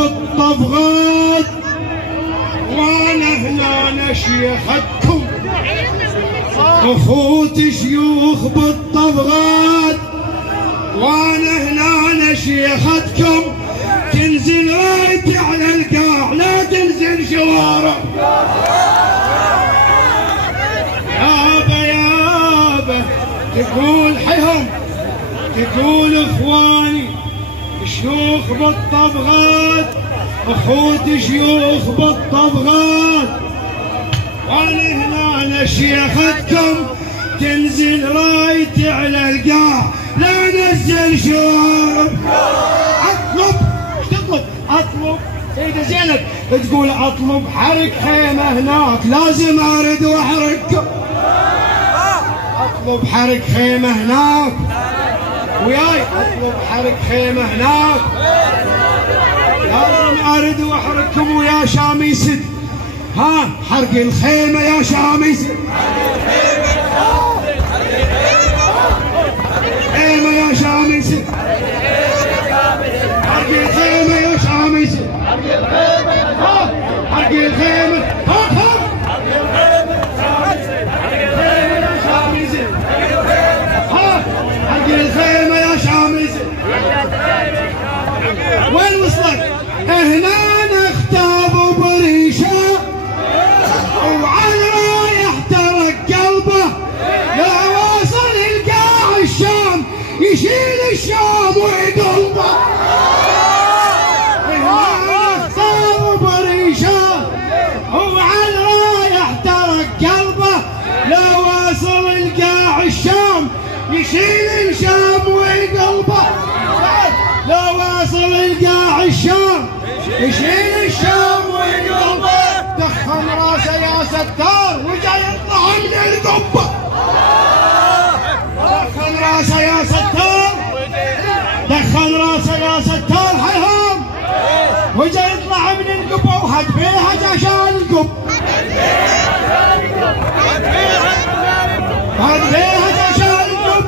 بالطبغات وانا هنا شيختكم اخوت شيوخ بالطبغات وانا هنا شيختكم تنزل رايتي على القاع لا تنزل شوارع يابا تقول حهم تقول اخواني شيوخ بالطبغات اخوت شيوخ بالطبغات وانا هنا شيختكم تنزل رايتي على القاع لا نزل شوارب اطلب ايش تطلب؟ اطلب سيدة زينب تقول اطلب حرك خيمة هناك لازم ارد واحرككم اطلب حرك خيمة هناك وياي اطلب حرك خيمة هناك لازم ارد واحرككم ويا شاميسد ها حرق الخيمة يا شاميسد خيمة يا شاميسد حرق الخيمة يا شاميسد حرق الخيمة الخيمة يا شاميسد وين وصلت؟ هنا نختار بريشة وعلى رايح ترك قلبه لا واصل القاع الشام يشيل الشام ويقلبه هنا نختار بريشة وعلى رايح ترك قلبه لا واصل القاع الشام يشيل الشام ويقلبه لا واصل القاع الشام يشيل الشام ويقلبه دخن راسه يا ستار وجا يطلع من القبه دخن راسه يا ستار دخن راسه يا ستار حيهم وجا يطلع من القبه وهد بيها عشان القب هد بيها عشان القب